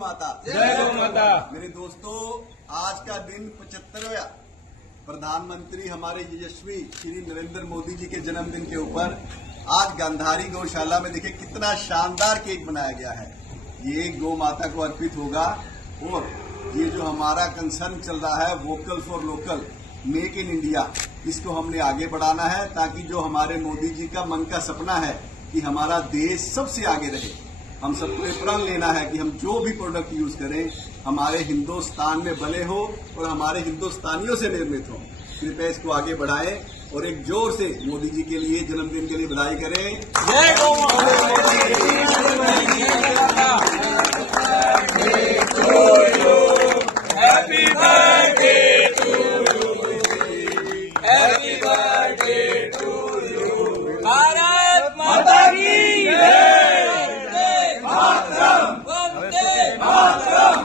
माता। जय गौ माता। मेरे दोस्तों, आज का दिन 75वां प्रधानमंत्री हमारे यशस्वी श्री नरेंद्र मोदी जी के जन्मदिन के ऊपर आज गांधारी गौशाला में देखिए कितना शानदार केक बनाया गया है। ये गौ माता को अर्पित होगा और ये जो हमारा कंसर्न चल रहा है vocal for local, make in India, इसको हमने आगे बढ़ाना है ताकि जो हमारे मोदी जी का मन का सपना है कि हमारा देश सबसे आगे रहे। हम सबको ये प्रण लेना है कि हम जो भी प्रोडक्ट यूज करें हमारे हिंदुस्तान में बने हो और हमारे हिंदुस्तानियों से निर्मित हो। कृपया इसको आगे बढ़ाएं और एक जोर से मोदी जी के लिए जन्मदिन के लिए बधाई करें। जय गौ happy birthday to you, happy birthday to you. Bharat Mata की जय। वंदे मातरम, वंदे मातरम।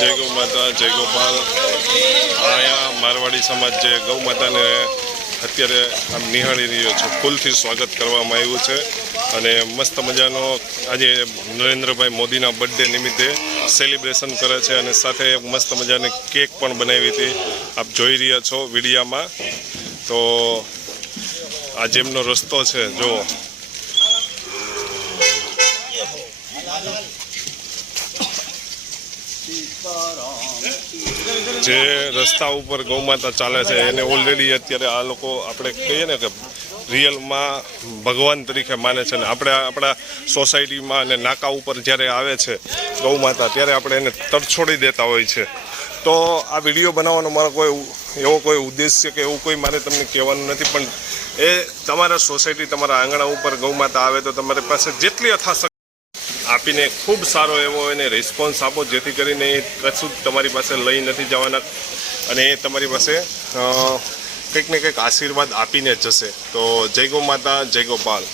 जय गौ माता, जय गोपाल। અહીંયા મારવાડી સમાજ જે ગૌ માતાને અત્યારે આમ નિહાળી રહ્યો છે, ફૂલથી સ્વાગત કરવામાં આવ્યું છે અને મસ્ત મજાનો આજે નરેન્દ્રભાઈ મોદીના બર્થડે નિમિત્તે સેલિબ્રેશન કરે છે અને સાથે એક મસ્ત મજાની કેક પણ બનાવી હતી, આપ જોઈ રહ્યા છો વિડીયામાં। તો આ જેમનો રસ્તો છે જો જે રસ્તા ઉપર ગૌ માતા ચાલે છે એને ઓલરેડી અત્યારે આ લોકો આપણે કહીએ ને કે રિયલમાં ભગવાન તરીકે માને છે ને આપણે આપણા સોસાયટીમાં અને નાકા ઉપર જ્યારે આવે છે ગૌ માતા ત્યારે આપણે એને તરછોડી દેતા હોય છે। તો આ વિડીયો બનાવવાનો મારો કોઈ ઉદ્દેશ્ય કે એવું કોઈ મારે તમને કહેવાનું નથી, પણ એ તમારા સોસાયટી તમારા આંગણા ઉપર ગૌ માતા આવે તો તમારી પાસે જેટલી યથાશક્તિ આપીને ખૂબ સારો એવો એને રિસ્પોન્સ આપો, જેથી કરીને એ કશું તમારી પાસે લઈ નથી જવાના અને એ તમારી પાસે કંઈક ને કંઈક આશીર્વાદ આપીને જ જશે। તો જય ગૌ માતા, જય ગોપાલ।